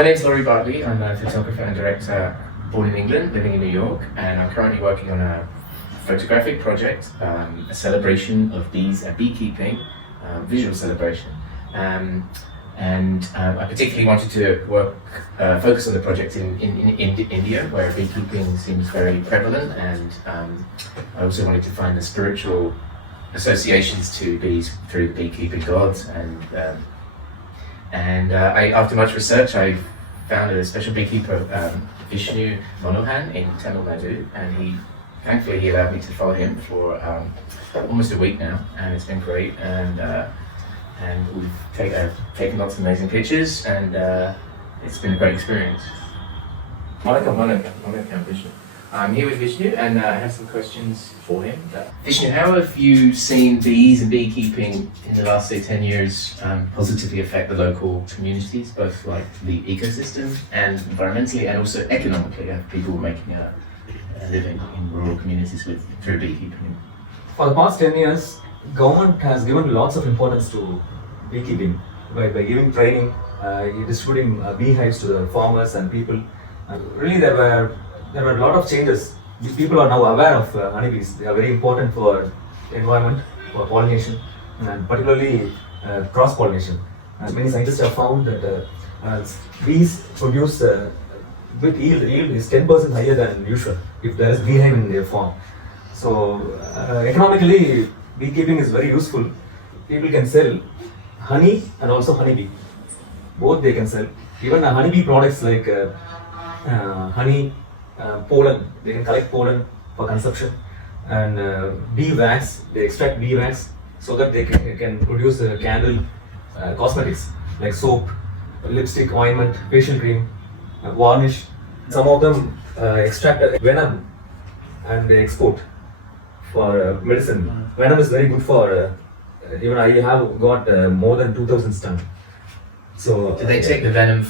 My name's Laurie Bartley. I'm a photographer and director born in England, living in New York, and I'm currently working on a photographic project, a celebration of bees and beekeeping, visual celebration. I particularly wanted to focus on the project in India, where beekeeping seems very prevalent, and I also wanted to find the spiritual associations to bees through the beekeeping gods. After much research, I found a special beekeeper, Vishnu Manohan in Tamil Nadu, and thankfully he allowed me to follow him for almost a week now, and it's been great. And we've taken lots of amazing pictures, and it's been a great experience. Vanakkam, Vishnu. I'm here with Vishnu, and I have some questions for him. Vishnu, how have you seen bees and beekeeping in the last, say, 10 years positively affect the local communities, both like the ecosystem and environmentally, and also economically? Have people making a living in rural communities through beekeeping? For the past 10 years, government has given lots of importance to beekeeping by giving training, distributing beehives to the farmers and people. Really, there were a lot of changes. These people are now aware of honeybees. They are very important for environment, for pollination, and particularly cross-pollination. Many scientists have found that bees produce with yield is 10% higher than usual if there is beehive in their farm. So economically, beekeeping is very useful. People can sell honey and also honeybee. Both they can sell. Even honeybee products like honey, pollen, they can collect pollen for consumption, and bee wax, they extract bee wax so that they can produce candle, cosmetics like soap, lipstick, ointment, facial cream, varnish. Some of them extract venom and they export for medicine. Venom is very good for, even I have got more than 2,000 tons. So do they take the venom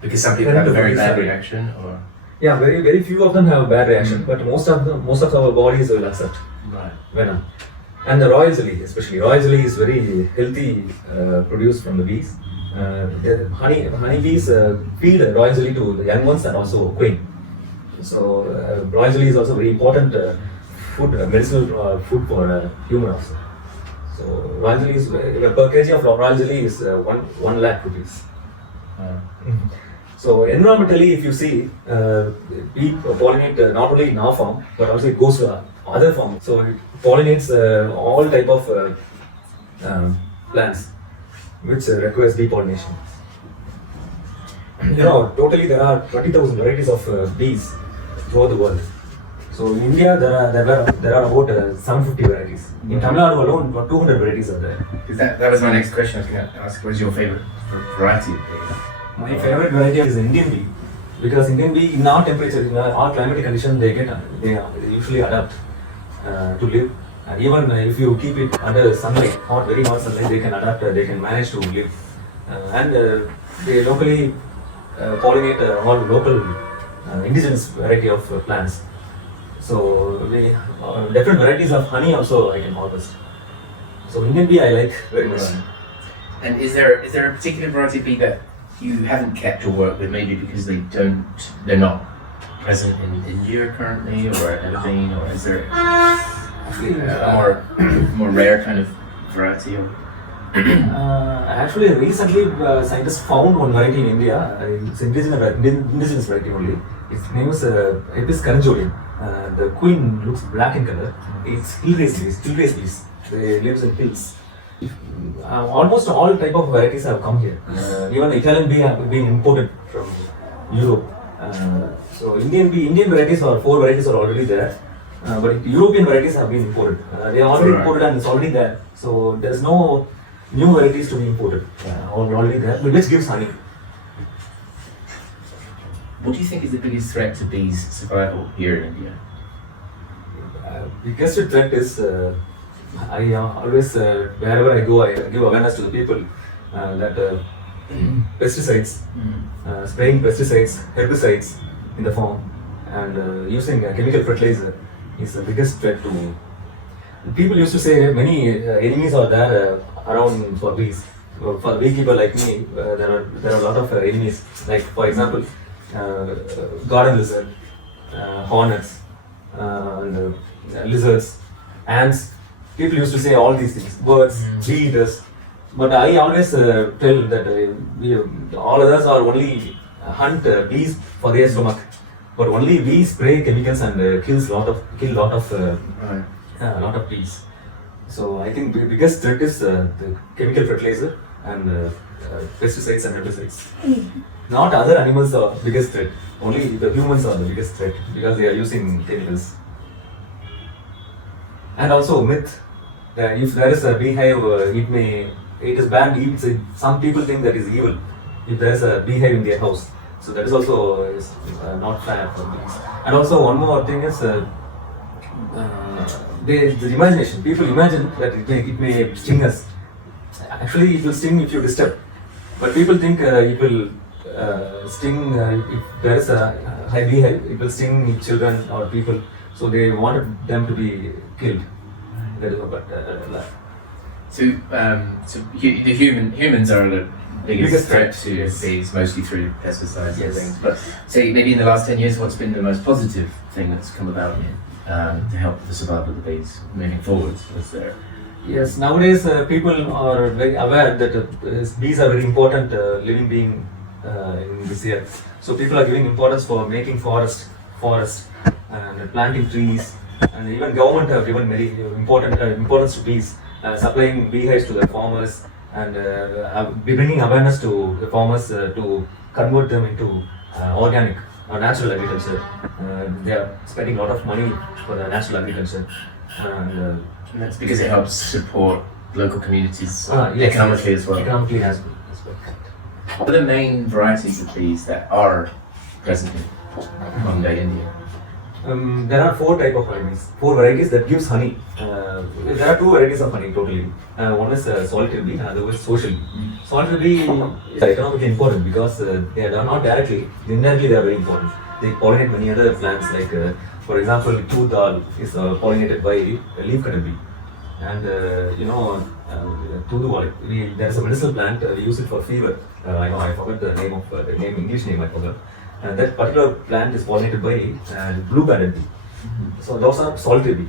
because some people have a very bad reaction, or? Yeah, very few of them have a bad reaction, but most of our bodies will accept venom. And the royal jelly, especially royal jelly, is very healthy, produced from the bees. The honeybees feed royal jelly to the young ones and also queen. So royal jelly is also very important food, medicinal food for human also. So royal jelly is per kg of royal jelly is 1 lakh rupees. So environmentally, if you see, bee pollinate not only in our farm, but also it goes to other farms. So it pollinates all type of plants which requires bee pollination. Totally there are 20,000 varieties of bees throughout the world. So in India there are about 750 varieties. In Tamil Nadu alone, about 200 varieties are there. That was my next question. I was going to ask, what is your favorite variety of bees? My favorite variety is Indian bee, because Indian bee in our temperature, in our climatic condition, they usually adapt to live. Even if you keep it under sunlight, very hot sunlight, they can adapt. They can manage to live, and they locally pollinate all local indigenous variety of plants. So different varieties of honey also I can harvest. So Indian bee I like very much. And is there a particular variety of bee that you haven't kept or worked with, maybe because they're not present in India currently, or ever been, or is there a more rare kind of variety? Actually, recently scientists found one variety in India. It's indigenous variety only. Its name is Apis caranjolium. The queen looks black in color. It's hill-raised bees. They live in hills. Almost all type of varieties have come here. Even Italian bee have been imported from Europe. So Indian varieties or 4 varieties are already there, but European varieties have been imported. They are already imported and it's already there. So there's no new varieties to be imported. Already there, which gives honey. What do you think is the biggest threat to bees' survival here in India? Biggest threat is I always, wherever I go, I give awareness to the people that pesticides, spraying pesticides, herbicides in the farm, and using chemical fertilizer is the biggest threat to. People used to say many enemies are there around for bees. for a beekeeper like me, there are a lot of enemies. Like for example, garden lizard, hornets, and lizards, ants. People used to say all these things, birds, bee eaters. But I always tell that all others are only hunt bees for their stomach, but only we spray chemicals and kill lot of bees. So I think the biggest threat is the chemical fertilizer and pesticides and herbicides. Not other animals are biggest threat. Only the humans are the biggest threat because they are using chemicals. And also myth that if there is a beehive, it is banned. Some people think that is evil if there is a beehive in their house. So that is also not fair for bees. And also one more thing is the imagination. People imagine that it may sting us. Actually, it will sting if you disturb. But people think it will sting if there is a high beehive. It will sting children or people. So they wanted them to be killed. That is what. The humans are the biggest threat to bees, mostly through pesticides and things. But say maybe in the last 10 years, what's been the most positive thing that's come about to help the survival of the bees moving forwards? Was there? Yes, nowadays people are very aware that bees are very important living being in this year. So people are giving importance for making forest and planting trees, and even government have given very importance to bees, supplying beehives to the farmers and bringing awareness to the farmers to convert them into organic or natural agriculture. They are spending a lot of money for the natural agriculture. And that's because it helps support local communities economically as well. Economically as well. What are the main varieties of bees that are present in modern day India? There are four varieties that gives honey. There are two varieties of honey totally. One is solitary bee, another is social bee. Solitary bee is economically important because they are not directly, indirectly they are very important. They pollinate many other plants like, for example, tooth dal is pollinated by a leaf cutter bee. And Tudu, there is a medicinal plant, we use it for fever. I forgot the English name I forgot. And that particular plant is pollinated by blue-banded bee. So those are solitary bee.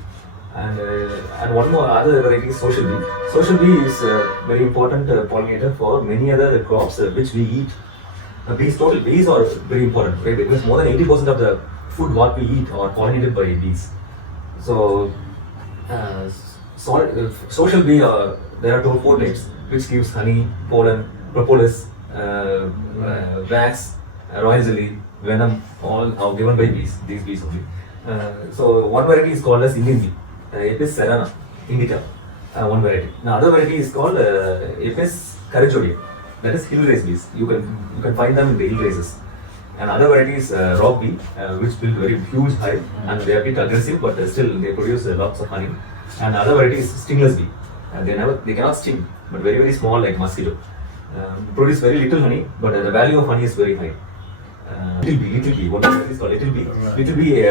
And one more other variety is social bee. Social bee is a very important pollinator for many other crops which we eat. Bees are very important, right? Because more than 80% of the food what we eat are pollinated by bees. So social bee, there are four types which gives honey, pollen, propolis, wax, royal jelly, venom, all are given by bees, these bees only. So one variety is called as Indian bee, Apis serrana indica, one variety. The other variety is called Apis carijodia, that is hill race bees. You can find them in the hill races. Another variety is rock bee, which build very huge hive, and they are a bit aggressive, but still they produce lots of honey. And other variety is stingless bee. They cannot sting, but very very small like mosquito. Produce very little honey, but the value of honey is very high. Little bee. One variety is called little bee. Little bee,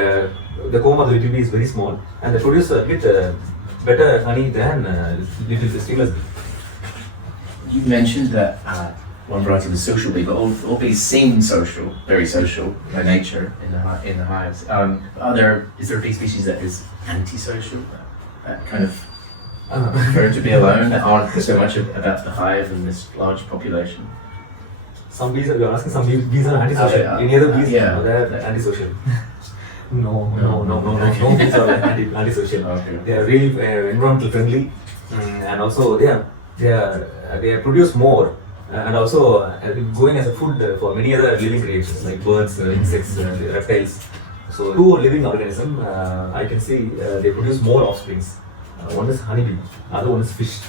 the comb of the little bee is very small, and they produce a bit better honey than little stingless bee. You mentioned that one variety was social bee, but all bees seem social, very social by nature in the hives. Is there a bee species that is antisocial, that kind of prefer to be alone, that aren't so much about the hive and this large population? Some bees, you're asking, some bees are antisocial. Any other bees? Yeah. They're antisocial. No bees are antisocial. Okay. They are really environmental friendly, and also they produce more, and also going as a food for many other living creatures like birds, insects, reptiles. So two living organisms, I can see they produce more offsprings. One is honeybee, other one is fish.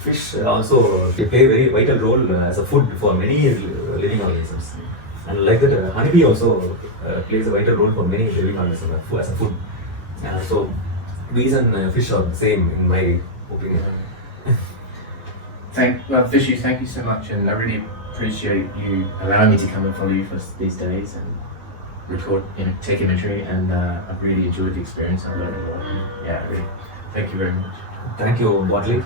Fish also they play a very vital role as a food for many living organisms. And like that, honeybee also plays a vital role for many living organisms as a food. So bees and fish are the same in my opinion. Vishu, thank you so much, and I really appreciate you allowing me to come and follow you for these days and record, take imagery, and I've really enjoyed the experience. I learned a lot. Yeah, really Thank you very much. Thank you, Bodley.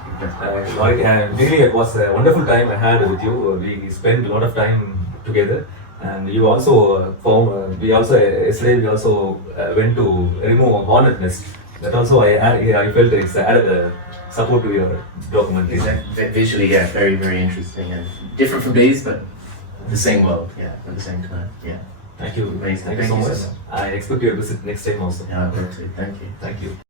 Really, it was a wonderful time I had with you. We spent a lot of time together, and you also we also yesterday we also went to remove a hornet nest. That also I felt it's added support to your documentary. Visually, yeah, very, very interesting and different from bees, but the same world, yeah, at the same time, yeah. Thank you. Amazing. Thank you so Thank you much. so much. I expect your visit next time also. Yeah, I will too. Thank you. Thank you.